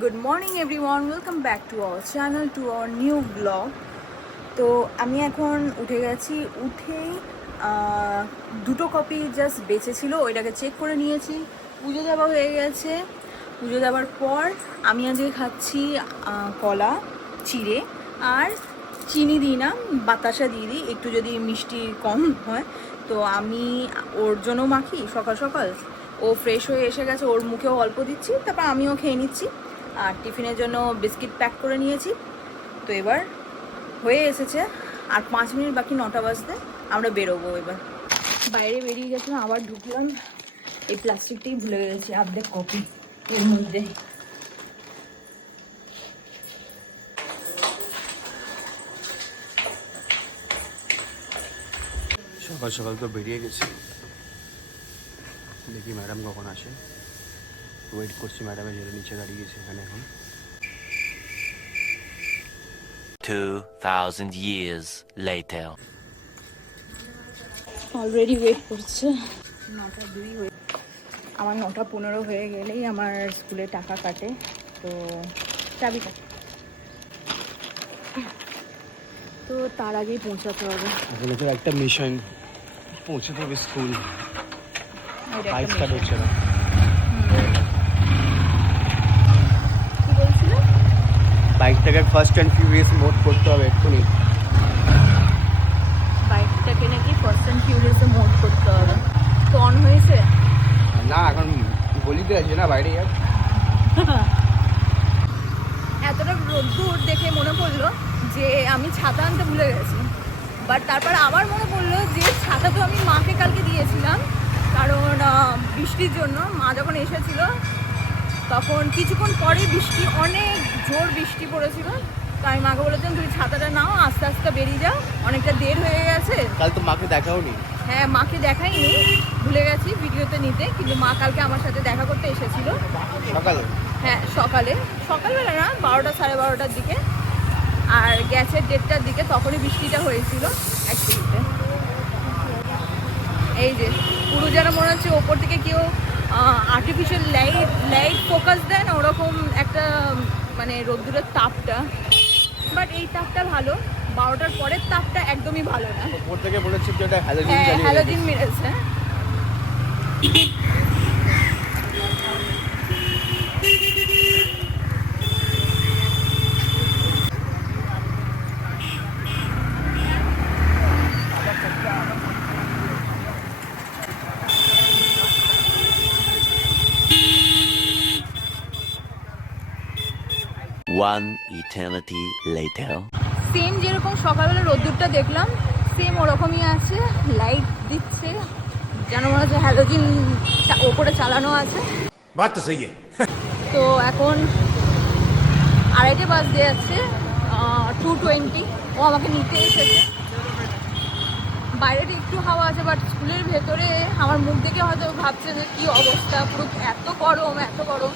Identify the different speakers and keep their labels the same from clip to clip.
Speaker 1: Good morning everyone welcome back to our channel to our new blog তো আমি এখন উঠে গেছি উঠেই দুটো কপি জাস্ট বেঁচেছিল, ওইটাকে চেক করে নিয়েছি। পুজো দেওয়া হয়ে গেছে। পুজো দেওয়ার পর আমি আজকে খাচ্ছি কলা, চিড়ে আর চিনি দিই না, বাতাসা দিয়ে দিই। একটু যদি মিষ্টি কম হয়, তো আমি ওর জন্য মাখি সকাল সকাল। ও ফ্রেশ হয়ে এসে গেছে, ওর মুখেও অল্প দিচ্ছি, তারপর আমিও খেয়ে নিচ্ছি। আর টিফিনের জন্য বিস্কিট প্যাক করে নিয়েছি। তো এবার হয়ে এসেছে আর পাঁচ মিনিট বাকি নটা বাজতে, আমরা বেরোবো এবার। বাইরে বেরিয়ে গেছিলাম, আবার ঢুকলাম। এই প্লাস্টিকটাই ভুলে গেছি আপডেট কপি এর মধ্যে।
Speaker 2: সকাল সকাল তো বেরিয়ে গেছি। দেখি ম্যাডাম কখন আসে। ওয়েট করছি ম্যাডামের জন্য নিচে দাঁড়িয়ে গেছে এখানে এখন।
Speaker 3: 2,000 years later.
Speaker 1: অলরেডি ওয়েট করছে। নটা দুই হয়ে আমার নটা পনেরো হয়ে গেলেই আমার স্কুলে টাকা কাটে তো চাবি কাটে। তো তার আগেই পৌঁছাতে হবে।
Speaker 2: এখন তো একটা মিশন পৌঁছতে হবে স্কুল। Bike start. হচ্ছে না
Speaker 1: কি বলছিল
Speaker 2: বাইকটাকে ফার্স্ট অ্যান্ড ফিউরিয়াস মোড করতে হবে এক্ষুনি।
Speaker 1: বাইকটাকে নাকি পার্সেন্ট ফিউরিয়াসে মোড করতে হবে। তো অন হয়েছে?
Speaker 2: না এখন গলিতে আছে না বাইরে যাক।
Speaker 1: এতটা রোদ্দুর দেখে মনে পড়ল যে আমি ছাতা আনতে ভুলে গেছি। বাট তারপর আবার মনে পড়ল যে ছাতা তো আমি মাকে কালকে দিয়েছিলাম। কারণ বৃষ্টির জন্য মা যখন এসেছিল তখন কিছুক্ষণ পরে বৃষ্টি অনেক জোর বৃষ্টি পড়েছিল তো আমি মাকে বলেছিলাম তুমি ছাতাটা নাও আস্তে আস্তে বেরিয়ে যাও অনেকটা দের হয়ে গেছে।
Speaker 2: কাল তো মাকে দেখাও নি।
Speaker 1: হ্যাঁ মাকে দেখাইনি ভুলে গেছি ভিডিওতে নিতে কিন্তু মা কালকে আমার সাথে দেখা করতে এসেছিল।
Speaker 2: সকালে?
Speaker 1: হ্যাঁ সকালে। সকালবেলা না বারোটা সাড়ে বারোটার দিকে। আর গ্যাসের দেড়টার দিকে তখনই বৃষ্টিটা হয়েছিল অ্যাকচুয়ালিতে এই যে পুরো যেন মনে হচ্ছে ওপর থেকে কেউ আর্টিফিশিয়াল লাইট লাইট ফোকাস দেন ওরকম একটা মানে রোদ্দুরের তাপটা। বাট এই তাপটা ভালো। বারোটার পরের তাপটা একদমই ভালো না।
Speaker 2: ওপর থেকে বলেছি যে হ্যালোজিন
Speaker 1: হ্যাঁ হ্যালোজিন মেরেছে
Speaker 3: One eternity later.
Speaker 1: সেম যেরকম সকালবেলা রোদ্দুরটা দেখলাম সেম ওরকমই আছে লাইট দিচ্ছে। যেন মনে হচ্ছে হ্যালোজিন ওপরে চালানো আছে। তো এখন আড়াইটে বাস দিয়ে যাচ্ছে টু টোয়েন্টি ও আমাকে নিতে এসেছে। বাইরেটা একটু হাওয়া আছে বাট স্কুলের ভেতরে আমার মুখ দেখে হয়তো ভাবছে যে কি অবস্থা পুরো এত গরম এত গরম।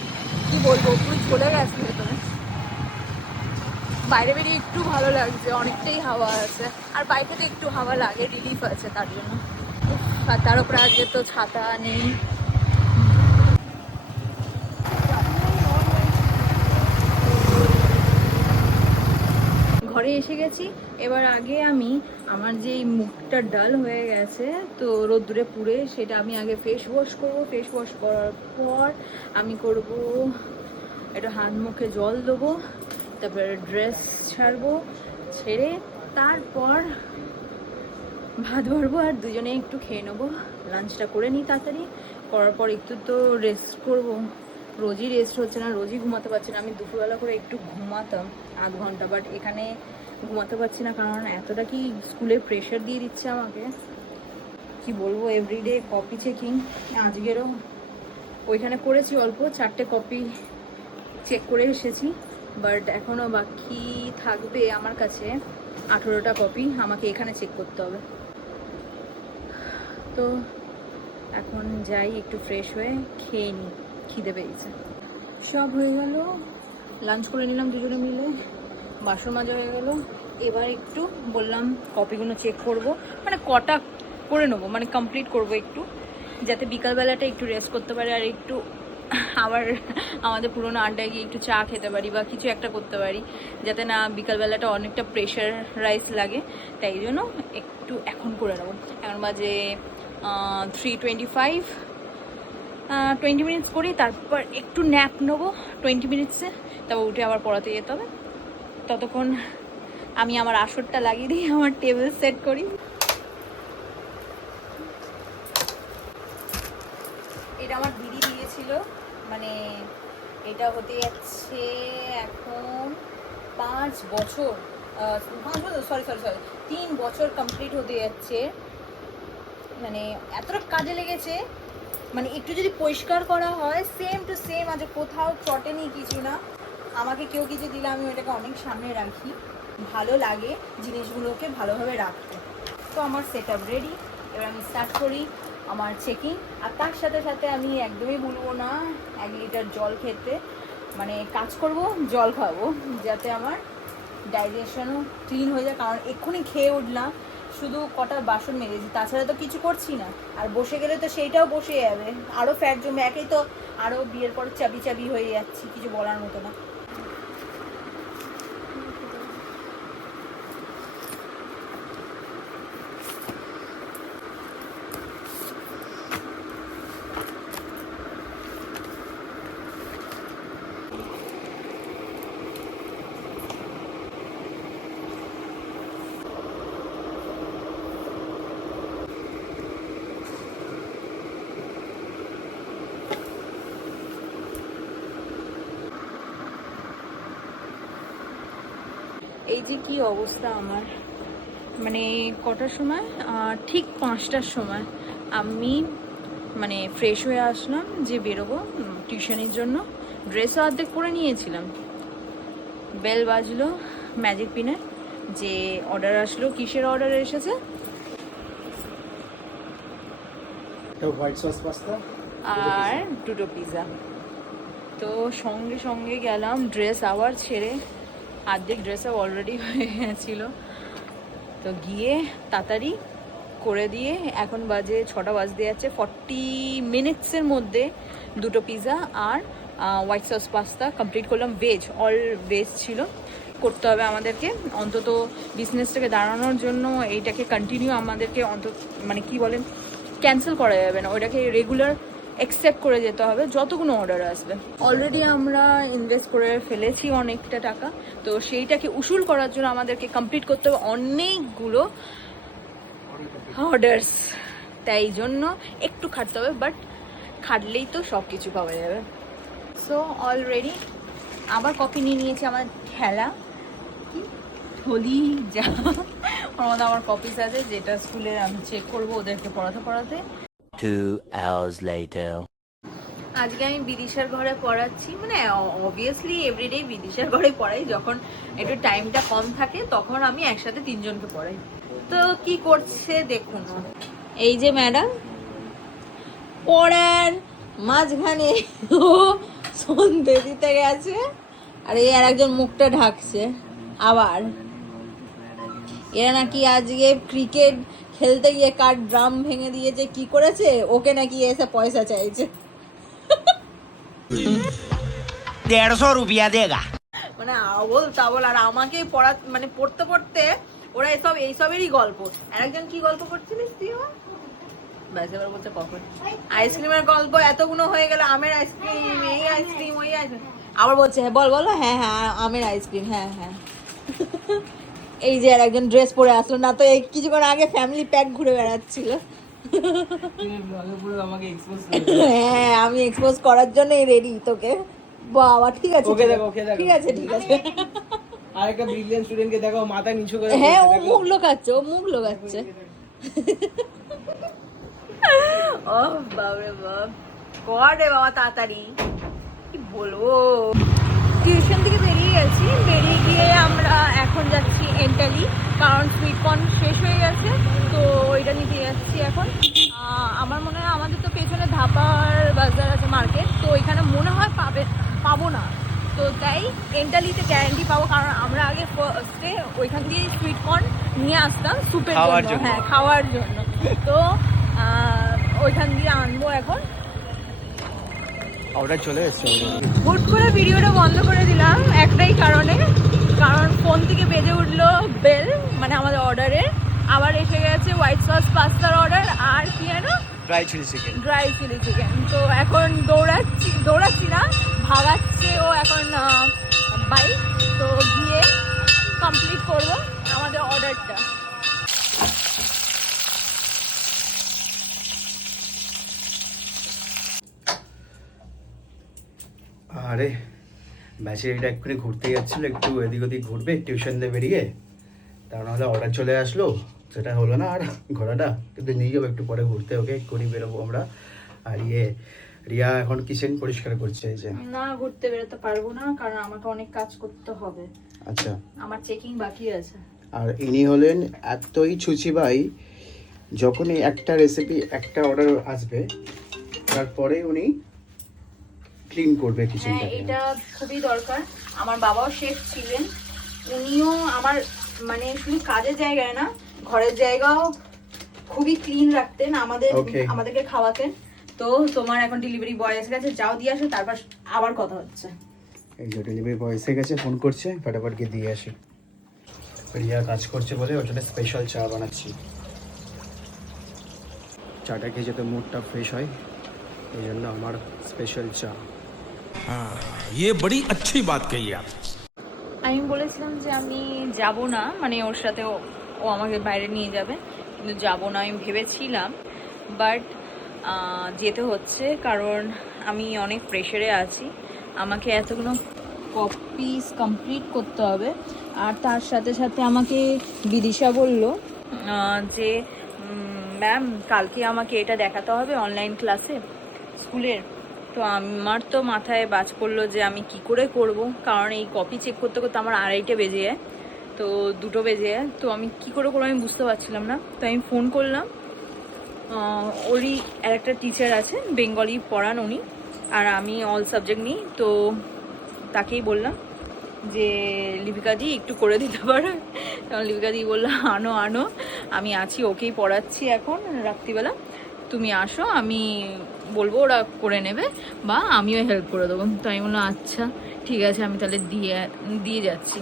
Speaker 1: কী বলব পুরো চলে গেছে ভেতরে। বাইরে বেরিয়ে একটু ভালো লাগছে, অনেকটাই হাওয়া আছে। আর বাইকেতে একটু হাওয়া লাগে রিলিফ আছে তার জন্য। আর তার উপরে আজকে তো ছাতা নেই। ঘরে এসে গেছি। এবার আগে আমি আমার যে মুখটা ডাল হয়ে গেছে, তো রোদ্দুরে পুড়ে সেটা আমি আগে ফেস ওয়াশ করব। ফেস ওয়াশ করার পর আমি করব, একটু হাত মুখে জল দেবো। তারপরে ড্রেস ছাড়বো, ছেড়ে তারপর ভাত ভরবো আর দুজনে একটু খেয়ে নেব। লাঞ্চটা করে নিই তাড়াতাড়ি। করার পর একটু তো রেস্ট করব। রোজই রেস্ট হচ্ছে না, রোজই ঘুমাতে পারছি না। আমি দুপুরবেলা করে একটু ঘুমাতাম আধ ঘণ্টা বাট এখানে ঘুমাতে পারছি না কারণ এতটা কি স্কুলে প্রেশার দিয়ে দিচ্ছে আমাকে। কি বলব এভরিডে কপি চেকিং আজকেরও ওইখানে করেছি অল্প, চারটে কপি চেক করে এসেছি। বাট এখনও বাকি থাকবে আমার কাছে আঠেরোটা কপি আমাকে এখানে চেক করতে হবে। তো এখন যাই একটু ফ্রেশ হয়ে, খেয়ে নিই খিদে পেয়েছে। সব হয়ে গেল লাঞ্চ করে নিলাম দুজনে মিলে বাসন মাজা হয়ে গেল। এবার একটু বললাম কপিগুলো চেক করব মানে কটা করে নেব মানে কমপ্লিট করব একটু, যাতে বিকালবেলাটা একটু রেস্ট করতে পারে আর একটু আবার আমাদের পুরোনো আড্ডায় গিয়ে একটু চা খেতে পারি বা কিছু একটা করতে পারি, যাতে না বিকালবেলাটা অনেকটা প্রেশার রাইস লাগে। তাই জন্য একটু এখন করে নেব। এখন বাজে three twenty five twenty minutes করি, তারপর একটু ন্যাপ নেব টোয়েন্টি মিনিটসে তারপর উঠে আবার পড়াতে যেতে হবে। ততক্ষণ আমি আমার আসরটা লাগিয়ে দিই আমার টেবিল সেট করি। এটা আমার দিয়েছিল মানে এটা হতে যাচ্ছে এখন পাঁচ বছর পাঁচ বছর সরি সরি সরি তিন বছর কমপ্লিট হতে যাচ্ছে। মানে এতটা কাজে লেগেছে মানে একটু যদি পরিষ্কার করা হয় সেম টু সেম আজ কোথাও চটেনি কিছু না। আমাকে কেউ কিছু দিলে আমি ওটাকে অনেক সামনে রাখি। ভালো লাগে জিনিসগুলোকে ভালোভাবে রাখতে। তো আমার সেট আপ রেডি এবার আমি স্টার্ট করি। আমার চেকিং আর তার সাথে সাথে আমি একদমই বলব না, এক লিটার জল খেতে। মানে কাজ করব, জল খাব, যাতে আমার ডাইজেশনও ক্লিন হয়ে যায়। কারণ এক্ষুনি খেয়ে উঠলাম, শুধু কটা বাসন মেরেছি তাছাড়া তো কিছু করছি না। আর বসে গেলে তো সেইটাও বসে যাবে। আরও ফ্যাট জমে, একেই তো আরও বিয়ের পর চাবি চাবি হয়ে যাচ্ছি, কিছু বলার মতো না এই যে কি অবস্থা আমার? মানে কটার সময়? ঠিক পাঁচটার সময়। আমি মানে ফ্রেশ হয়ে আসলাম যে বেরোবো টিউশনের জন্য। ড্রেসও অর্ধেক পরে নিয়েছিলাম। বেল বাজলো ম্যাজিক পিনের যে অর্ডার আসলো কিসের অর্ডার এসেছে?
Speaker 2: হোয়াইট সস পাস্তা
Speaker 1: আর দুটো পিৎজা তো সঙ্গে সঙ্গে গেলাম ড্রেস আবার ছেড়ে। অর্ধেক ড্রেসও অলরেডি হয়ে গেছিল। তো গিয়ে তাড়াতাড়ি করে দিয়ে এখন বাজে ছটা বাজ বাজতে যাচ্ছে ফর্টি মিনিটসের মধ্যে দুটো পিৎজা আর হোয়াইট সস পাস্তা কমপ্লিট করলাম। ভেজ অল ভেজ ছিল। করতে হবে আমাদেরকে। অন্তত বিজনেসটাকে দাঁড়ানোর জন্য এইটাকে কন্টিনিউ আমাদেরকে অন্তত মানে কি বলেন ক্যান্সেল করা যাবে না। ওইটাকে রেগুলার অ্যাকসেপ্ট করে যেতে হবে, যতগুলো অর্ডার আসবে। অলরেডি আমরা ইনভেস্ট করে ফেলেছি অনেকটা টাকা, তো সেইটাকে উসুল করার জন্য আমাদেরকে কমপ্লিট করতে হবে অনেকগুলো অর্ডার্স তাই জন্য একটু খাটতে হবে বাট খাটলেই তো সব কিছু পাওয়া যাবে। সো অলরেডি আবার কপি নিয়ে নিয়েছি আমার ঠেলা। কি? থলি যা। ওর আমার কপিস আছে, যেটা স্কুলে আমি চেক করব ওদেরকে পড়াতে পড়াতে।
Speaker 3: Hours later.
Speaker 1: আজকে আমি বিদিশার ঘরে পড়াচ্ছি। মানে অবভিয়াসলি এভরিডে বিদিশার ঘরে পড়াই। যখন একটু টাইমটা কম থাকে, তখন আমি একসাথে তিনজনকে পড়াই। তো কি করছে দেখুন। এই যে ম্যাডাম, পড়ার মাঝখানে সন্ধে দিতে গেছে আর এই আর একজন মুখটা ঢাকছে। আবার এরা নাকি আজকে ক্রিকেট খেলতে গিয়ে কার ড্রাম ভেঙে দিয়েছে কি করেছে ওকে নাকি এসে পয়সা চাইছে।
Speaker 4: দেড়শো রুপিয়া দেগা।
Speaker 1: মানে আবল তাবল আর আমাকে পড়া মানে পড়তে পড়তে ওরা এসব এইসবেরই গল্প। আর একজন কি গল্প করছিলিস তুই বলছে আইসক্রিমের গল্প এতগুলো হয়ে গেল আমের আইসক্রিম এই আইসক্রিম ওই আইসক্রিম। আবার বলছে বল বলো হ্যাঁ হ্যাঁ আমের আইসক্রিম হ্যাঁ হ্যাঁ। এই যে আর একজন ড্রেস পরে আসলো। না তো এই কিছুক্ষণ আগে ফ্যামিলি প্যাক ঘুরে বেড়াচ্ছিল। হ্যাঁ আমি এক্সপোজ করার জন্যই রেডি তোকে। বাবা ঠিক আছে
Speaker 5: ওকে দেখো, ওকে দেখো।
Speaker 1: ঠিক আছে ঠিক আছে।
Speaker 5: আর একটা ব্রিলিয়ান্ট স্টুডেন্টকে দেখো মাথা নিচু করে
Speaker 1: হ্যাঁ ও। মুখ লোকাচ্ছে ও মুখ লোকাচ্ছে। ও বাবরে বাপ। কর বাবা তাড়াতাড়ি। কি বলব? টিউশন থেকে বেরিয়ে গেছি বেরিয়ে গিয়ে আমরা এখন যাচ্ছি এন্টালি কারণ সুইট কর্ন শেষ হয়ে গেছে তো ওইটা নিতে যাচ্ছি এখন। আমার মনে হয় আমাদের তো পেছনে ধাপার বাজার আছে মার্কেট তো ওইখানে মনে হয় পাবে পাবো না। তো তাই এন্টালিতে গ্যারান্টি পাবো কারণ আমরা আগে ফার্স্টে ওইখান দিয়ে সুইট কর্ন নিয়ে আসতাম
Speaker 5: খাওয়ার
Speaker 1: জন্য। হ্যাঁ খাওয়ার জন্য। তো ওইখান দিয়ে আনব এখন।
Speaker 2: অর্ডার চলে এসছে।
Speaker 1: হুট করে ভিডিওটা বন্ধ করে দিলাম একটাই কারণে। কারণ ফোন থেকে বেজে উঠল বেল মানে আমাদের অর্ডারে। আবার এসে গেছে হোয়াইট সস পাস্তার অর্ডার আর কি যেন?
Speaker 2: Dry chilli chicken
Speaker 1: dry chilli chicken তো এখন দৌড়াচ্ছি দৌড়াচ্ছি না ভাগাচ্ছে ও এখন বাইক তো গিয়ে কমপ্লিট করব আমাদের অর্ডারটা
Speaker 2: আরে এটা এক্ষুনি ঘুরতে যাচ্ছিল একটু এদিক ওদিক ঘুরবে টিউশন দিয়ে বেরিয়ে। তার নাহলে অর্ডার চলে আসলো সেটা হলো না আর ঘোরাটা। কিন্তু নিয়ে যাব একটু পরে ঘুরতে ওকে এক্ষুনি বেরোবো আমরা। আর ইয়ে রিয়া এখন কিচেন পরিষ্কার করছে এই যে।
Speaker 1: না ঘুরতে বেরোতে পারব না কারণ আমাকে অনেক কাজ করতে হবে।
Speaker 2: আচ্ছা।
Speaker 1: আমার চেকিং বাকি আছে।
Speaker 2: আর ইনি হলেন এতই ছুচি ভাই যখনই একটা রেসিপি একটা অর্ডার আসবে তারপরে উনি ক্লিন করবে
Speaker 1: হ্যাঁ এটা খুবই দরকার। আমার বাবাও শেফ ছিলেন। উনিও আমার মানে শুধু কাজের জায়গায় না ঘরের জায়গাও খুবই ক্লিন রাখতেন আমাদের আমাদেরকে খাওয়াতেন। তো তোমার এখন ডেলিভারি বয় এসে গেছে যাও দিয়ে আসো তারপর আবার কথা হচ্ছে।
Speaker 2: এই যে ডেলিভারি বয় এসে গেছে ফোন করছে ফটাফট গিয়ে দিয়ে আসি। রিয়া কাজ করছে বলে ওর জন্য স্পেশাল চা বানাচ্ছি। চাটা খেয়ে যাতে মুডটা ফ্রেশ হয় এই জন্য আমার স্পেশাল চা।
Speaker 6: ये बड़ी अच्छी बात कही आप
Speaker 1: আমি বলেছিলাম যে আমি যাব না মানে ওর সাথে ও ও আমাকে বাইরে নিয়ে যাবে কিন্তু যাব না আমি ভেবেছিলাম বাট যেতে হচ্ছে কারণ আমি অনেক প্রেশারে আছি আমাকে এতগুলো কপিস কমপ্লিট করতে হবে আর তার সাথে সাথে আমাকে বিদিশা বলল আহ, যে ম্যাম কালকে আমাকে এটা দেখাতে হবে অনলাইন ক্লাসে স্কুলের তো আমার তো মাথায় বাজ পড়ল যে আমি কি করে করব, কারণ এই কপি চেক করতে করতে আমার আড়াইটে বেজে যায়, তো দুটো বেজে যায়। তো আমি কি করে করব আমি বুঝতে পারছিলাম না। তো আমি ফোন করলাম। ওরই আর একটা টিচার আছে বেঙ্গলি পড়ান উনি, আর আমি অল সাবজেক্ট নিই, তো তাকেই বললাম যে লিপিকাদি একটু করে দিতে পারে? তখন লিপিকাদি বলল, আনো আনো, আমি আছি, ওকেই পড়াচ্ছি এখন রাত্রিবেলা। তুমি আসো, আমি বলব ওরা করে নেবে বা আমিও হেল্প করে দেবো। তো আমি বললাম আচ্ছা ঠিক আছে আমি তাহলে দিয়ে দিয়ে যাচ্ছি।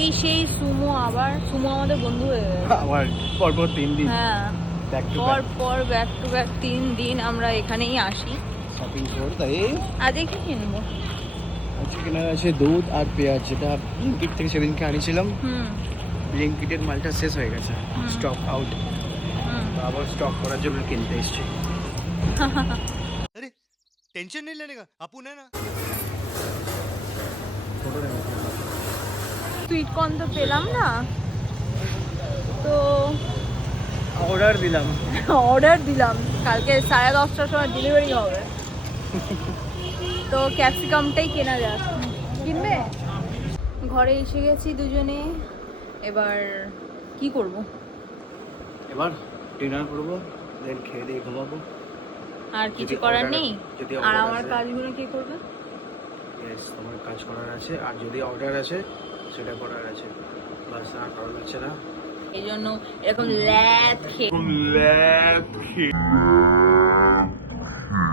Speaker 1: এই সেই সুমো আবার সুমো আমাদের বন্ধু হয়ে গেছে।
Speaker 2: আবার পরপর তিন দিন।
Speaker 1: হ্যাঁ পর
Speaker 2: ব্যাক
Speaker 1: পর ব্যাক টু ব্যাক তিন দিন আমরা এখানেই আসি।
Speaker 2: শপিং কর তাই?
Speaker 1: আজকে কি কিনবো
Speaker 2: আজকে কেনার আছে দুধ আর পেঁয়াজ যেটা ব্লিঙ্কিট থেকে সেদিনকে আনিছিলাম।
Speaker 1: হুম।
Speaker 2: ব্লিঙ্কিটের মালটা শেষ হয়ে গেছে। স্টক আউট আবার স্টক করার জন্য কিনতে এসছি।
Speaker 6: अरे टेंशन नहीं लेने का अपुन है ना
Speaker 1: সুইট কর্ন তো পেলাম না তো
Speaker 2: অর্ডার দিলাম
Speaker 1: অর্ডার দিলাম কালকে সাড়ে দশটার সময় ডেলিভারি হবে তো ক্যাপসিকামটাই কেনা যাক কিনবে ঘরে এসে গেছি দুজনে এবার কি করব
Speaker 2: এবার ডিনার করবো দেন খেয়ে দিয়ে ঘুমাবো
Speaker 1: আর কিছু করার নেই? আর আমার কাজগুলো কে করবে?
Speaker 2: ইয়েস তোমার কাজ করার আছে। আর যদি অর্ডার আছে সেটা করার আছে। বাস আর কারণ আছে না।
Speaker 1: এই জন্য এরকম ল্যাদ খেয়ে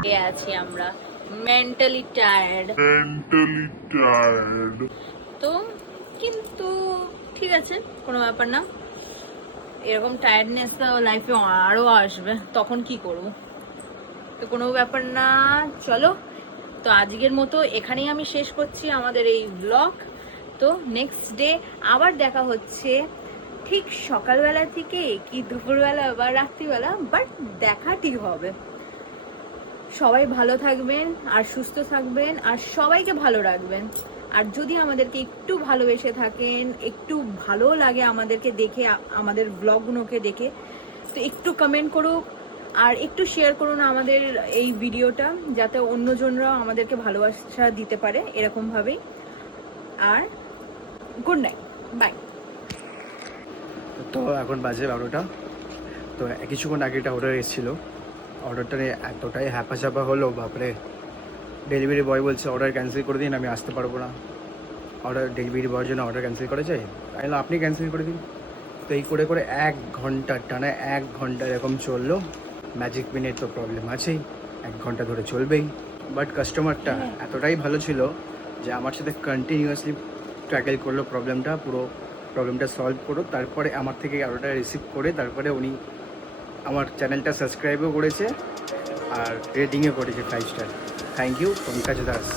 Speaker 1: খেয়ে আছি আমরা। মেন্টালি টায়ার্ড তো কিন্তু ঠিক আছে কোনো ব্যাপার না। এরকম টায়ার্ডনেস তো লাইফে আরও আসবে। তখন কি করব? তো কোনো ব্যাপার না, চলো। তো আজকের মতো এখানেই আমি শেষ করছি আমাদের এই ব্লগ তো নেক্সট ডে আবার দেখা হচ্ছে ঠিক সকালবেলা থেকে কি দুপুরবেলা বা রাত্রিবেলা বাট দেখা ঠিক হবে। সবাই ভালো থাকবেন আর সুস্থ থাকবেন আর সবাইকে ভালো রাখবেন। আর যদি আমাদেরকে একটু ভালোবেসে থাকেন, একটু ভালো লাগে আমাদেরকে দেখে, আমাদের ব্লগগুলোকে দেখে, তো একটু কমেন্ট করুক। আর একটু শেয়ার করুন আমাদের এই ভিডিওটা যাতে অন্যজনরাও আমাদেরকে ভালোবাসা দিতে পারে এরকমভাবেই। আর গুড নাইট বাই
Speaker 2: তো এখন বাজে বারোটা। তো কিছুক্ষণ আগে একটা অর্ডার এসেছিল। অর্ডারটা নিয়ে এতটাই হ্যাপা চাপা হলো, বাপরে। ডেলিভারি বয় বলছে অর্ডার ক্যান্সেল করে দিন, আমি আসতে পারব না। অর্ডার ডেলিভারি বয়ের জন্য অর্ডার ক্যান্সেল করে যায় তাই আপনি ক্যান্সেল করে দিন। তো এই করে করে এক ঘণ্টা, টানা এক ঘণ্টা এরকম চলল। ম্যাজিক মিনের তো প্রবলেম আছেই এক ঘণ্টা ধরে চলবেই। বাট কাস্টমারটা এতটাই ভালো ছিল যে আমার সাথে কন্টিনিউয়াসলি ট্র্যাকেল করল প্রবলেমটা পুরো প্রবলেমটা সলভ করো। তারপরে আমার থেকে অর্ডারটা রিসিভ করে তারপরে উনি আমার চ্যানেলটা সাবস্ক্রাইবও করেছে আর রেটিংও করেছে five star thank you Pankaj Das.